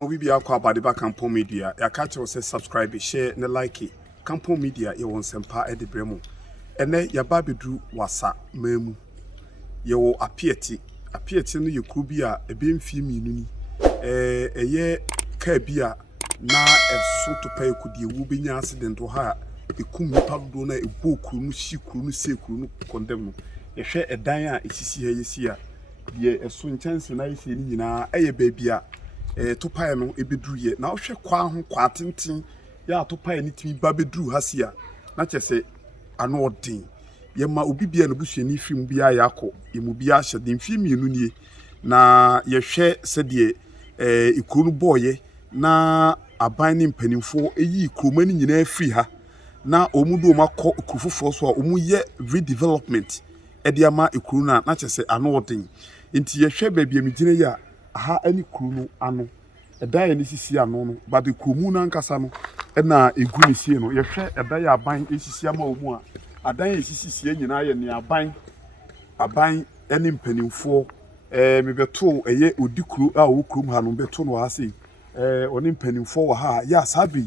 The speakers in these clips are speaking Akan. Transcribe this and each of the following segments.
We be akwa abadiba Campo Media. Ya catch us subscribe, share, and like it. Campo Media, you want sempa edi bremo. Ene ya babedru wasa memu. Yo Appiate. Appiate no ye krubia ebe mfie mienu ni. Eye ka bia na eso to pay kudi ewu benya accident ha ekum nipa do na ebo kru no hyi kru no se kru no condemn no. Ye hwe edan a esisi ha yesi a de eso nchance na yesi ni nyina eye baabia topae no ebedruye na ohwe kwa ho kwa tenten ya topae ni timi ba bedru hasia na chese ano odin ye ma obi bia no busuani fim bia ya akọ emu bia hye den fim mienu nie na ye hwe se de ikuru no boye na aban ni mpanimfo eyi ikroma ni nyina afiri ha na omudo makọ ikrufofo so a omu ye redevelopment ediama ikuru na chese ano odin nti ye hwe baabia megine ya aha ani kru no ano edaya ni sisi ano no ba de kromu na nkasa no na egu ni sie no ye hwe edaya aban esisi ama omu a adan esisi sie nyina ye ne aban eni mpanimfo mebeto eye odikru a wo krom ha no beto no ha sei oni mpanimfo wa ha ya sabi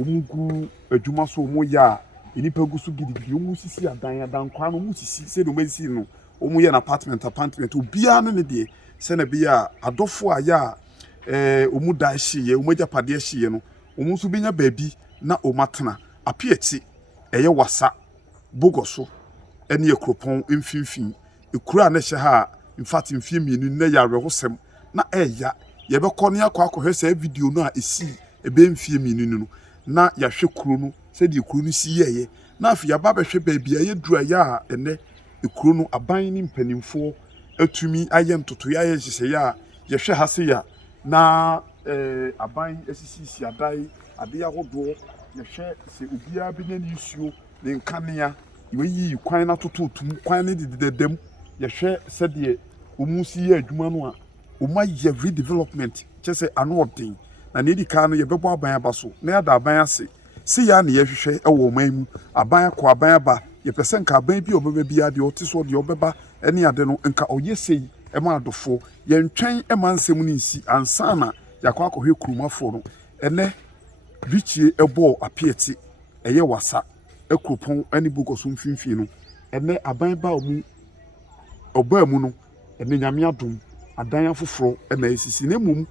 omugu adwuma so omu ya enipa gusu gidigidi omu sisi adan kwa no mu sisi se do mezi no omu ye na apartment obia no ne de se na bia adofo aya omu da hye omu japade hye no omu so benya baabi na omatena Appiate eye wasa bogoso ene ekropon mfimfin ekura na hye ha in fact mfie mienu na ya rehosem na eya ye be kọ ne akọ akọhwese video no a esi ebe mfie mienu no na ya hwe kuro no se de kuro no si yeye na afi ya ba behwe baabi aye dura ya ene ekuro no aban ni mpanimfo atumi aye ntoto ya ye hye ya ye hwe ha se ya na aban esisi adai ade ahodo ye hwe se obia benya ni isuo ne nkanea yeyi kwan na tototum kwan ne dededem ye hwe se de omusi ye adwuma no a oma ye redevelopment chese ano odin na ne di ka no ye bebo aban aba so na ya da aban ase se ya ne ye hwehwe ewo man mu aban akọ aban aba ye pese nka aban bi obeba bia de otiso de obeba ene ade no nka oyesei ema adofo ye ntwen ema nsem ni nsi ansana yakọ akọhwe kurumafo no ene bichie ebo Appiate eye wasa ekropon ani bogoso mfimfin no ene aban ba omu oba mu no ene nyame adom adan afoforo ena esisi na mum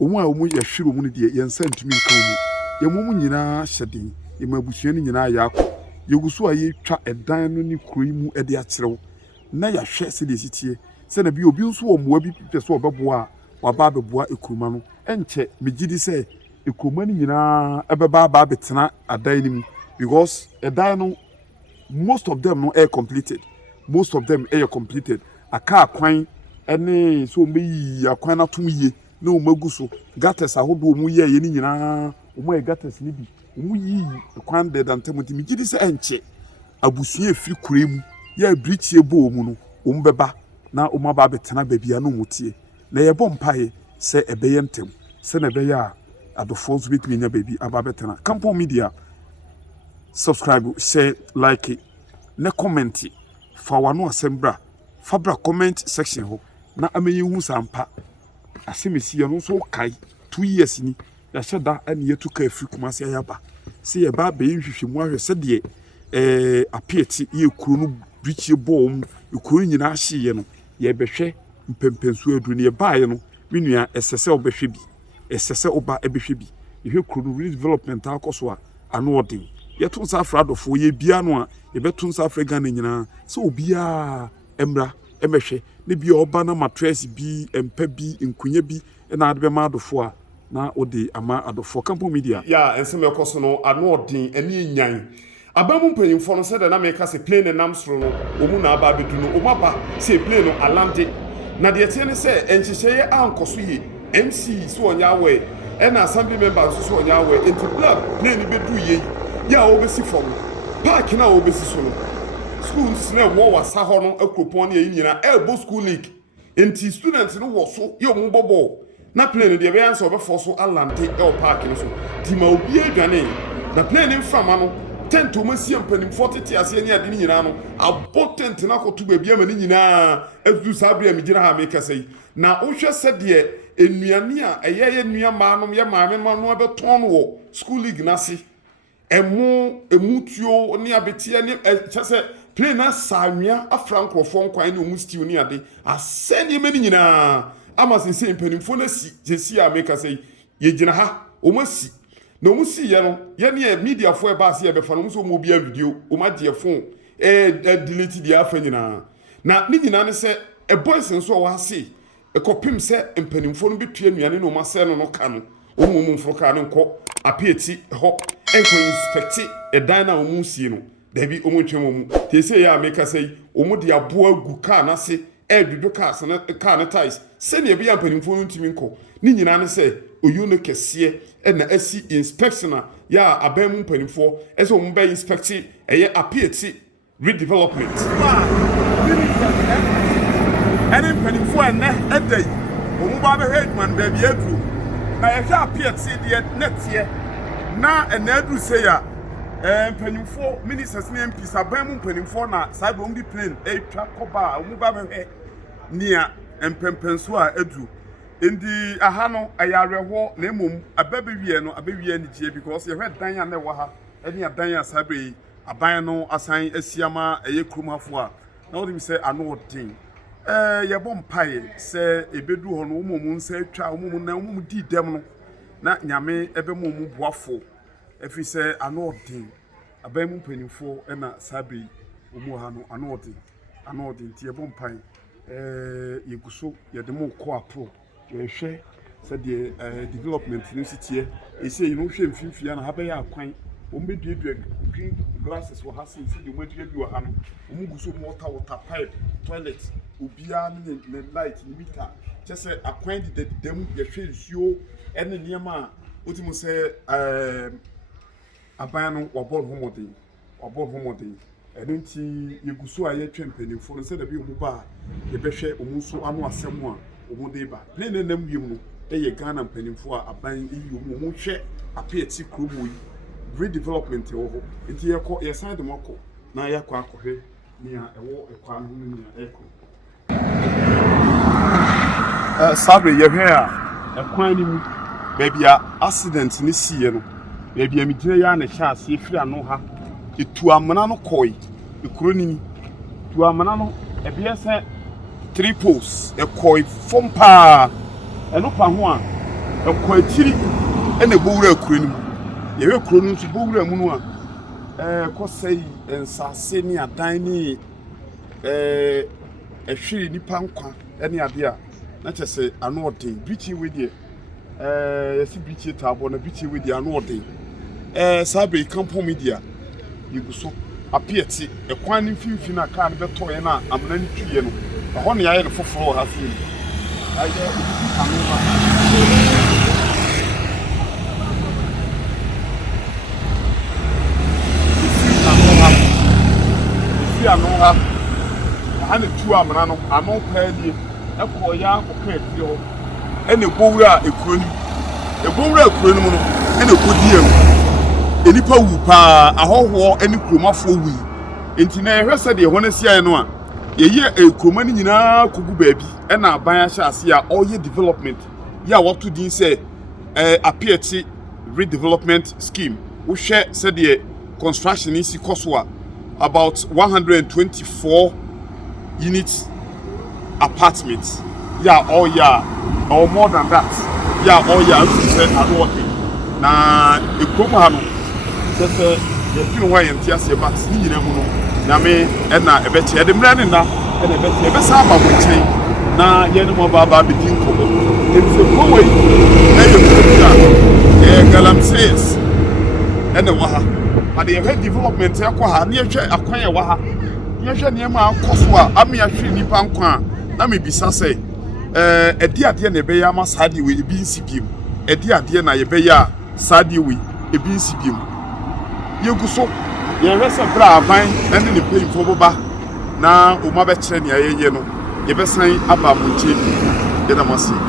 omu a omu ye hwire omu ne de ye nsa ntumi nka omu ye mum nyina hyeden ye mabusuan ni nyina ya akọ yeguso aye twa edan no ni kuroi mu ede akyerew na ya hwe se de sitie se na bi obi nso wo moa bi pese obeboa waba beboa ekroma no enche megidi se ekroma ni nyina ebeba ba betena adan ni mu because edan no most of them no are completed aka kwan ene so meyi akwan na tum ye na o magu so gates ahodo mu ye ye ni nyina o mo e gates ni bi o mu yi kwan de dantemuti mi gidi se enche abusua efiri kuremu ya brichie bo mu no o mbeba na o ma ba betena babia no mutie na ye bom pae se ebeye ntem se na ebeye a adofo so bitimi nya baby aba betena Campo Media subscribe share like it, na comment fa wano asembra fabra comment section ho na amenye hu sampa asemesi no so kai 2 years ni ya sheda ani yetu ka afiri kumase ayaba se ye ba be nhwehwemu ahwe se de Appiate ye kuro no brichie bom kuro nyina hye no ye behwe mpempensu adu ne ye baaye no menua esese obehwe bi esese oba ebehwe bi ye kuro no redevelopment akoso a ano odin ye to nsa afradofo ye bia no a ye beto nsa afriga na nyina se obia emra emehwe ne bia oba na mattress bi empa bi nkunya bi na ade be ma adofo a na odi ama adofo Campo Media ya ensem ekoso no ano odin eni enyan abamu mpanyimfo no se de na meka se plane nam soro no omu na aba bedu no omu aba se plane no alande na de tie ne se enhyehyeye ankoso yi MC so onya we na assembly members so onya we enti plane bedu yi ya obesi fom park na obesi so no schools na wo wasa ho no akropon na yi nyina elbow school league enti students no wo so ye omu bobo na plane de be answer obefo so alante e park no so ti ma obi adwane na plane mfama no tent o masi mpanimfo tete ase ne ade nyina no abɔ tent na koto baabi ama ne nyina edu sabria me gina ha me kasai na wohwɛ sɛ de enuane a ɛyɛ nua maanom yɛ maame ma no abeton wo school league na se emutuo ne abetia ne kyɛ sɛ play na sanwia afra nkrofo nkwan ne omu stew ne ade asɛne me ne nyina ama sense mpanimfo na si jesi a me kasai ye gina ha o masi na omu si ye no ye ne media fo e ba se e be fa no so mo bia video o ma de phone delete dia afa nyina na ne nyina ne se e boys nso o wa se e kopim se mpanimfo no betua nuane no ma se no ka no o mo mfro ka no nko Appiate ho enko inspect e dan na omu si no dabi o mo twem omu te se ya make say omu de aboa gu ka na se edwudo ka se na ka na ties se ne bia mpanimfo no ntimi nko ne nyina ne se oyu no kese e na asi inspection ya abamu mpanimfo e se omu ba inspect eye Appiate Redevelopment any mpanimfo ene edai omu ba be headman ba bi adru na ye hwa Appiate de netie na enadu say ya mpanimfo ministers ne MPs abamu mpanimfo na cyber on the plane twa koba omu ba be nia empempenso a edu ndi aha no ayarehwo na emom ababewie no abawie ni gie because ye hwe dan ya na ewo ha eni adan ya sabe aban no asan asiama eye kromafo a na wodi mi se ano odin ye bom pae se ebedu ho no omom nsa atwa omom na omom di dem no na nyame ebe mom boafo efi se ano odin aban mu mpanimfo na sabe omu ha no ano odin tie bom pae yeguso ye de mo ko apro ye hwe said the development university e say you know hwe mfimfia na ha be ya akwan o meduedue green glasses wo ha say the meduedue ha no o muguso water pipe toilet obia ne light ni meter che say akwan de dem ye hwe nsuo ene niema otimo say aban no wobon homodin enunti yeguso aye twempanimfo no say da bi omu ba ye behwe omu so ano asemu a omu de ba ne nam yim no ye Ghana mpanimfo a aban yi omu hwe Appiate kromo yi redevelopment wo ho enti ye ko ye san de mako na ye kwa akohwe ni a ewo ekwa no ni a eko sabre ye hwe a ekwan ni mu baby a accident ni siye no baby am gire ya na hya ase efiri ano ha etu amana no koi ekuro ni tu amana no ebia se three posts ekoi fompa eno pa ho a ekoi tiri ene bowura ekuro ni ye we kuro no so bowura mu no a ko sei ensase ni adan ni ehwiri nipa nkwa ene ade a na chese ano odin bichi we die yesi bichi tabo na bichi we die ano odin sabe kampo media yeguso Appiate ekwan ni mfimfi na car be to ye na amna ni twie no ho ne yaye no foforo ha fi aye amuma isi anoha ana tu amna no ano pa die ekọ ya akọ eti ho ene bowura ekuro ni mu no ene kodie enipa wu pa ahoho eni kromafo wi enti na ehwese de ho na sia no a yeye ekroma ni nyina kogu baabi ena aban ahya ase a oye development ya woto din se Appiate Redevelopment scheme wo hwe se de construction isi koso a about 124 units apartments or more than that say award na ekroma ha no se ye feel why enti ase but ni nyina mu no na me na ebe che de mra ne na na ebe sa ba mo chen na ye no mo ba be din ko enti ko we ye galamses ene wa ha but ye development ya ko ha na ye hwe akwan ya wa ha ye hwe ne ma akoso a ame ahwe nipa nkwa na me bisa say edi ade na ebe ya ma sadi we ebi nsibim edi ade na ye be ya sadi we ebi nsibim yeguso ye resa bra aban ene ne payfo boba na o ma be kire ne ayeye no ye be san aba mo nche ye na masi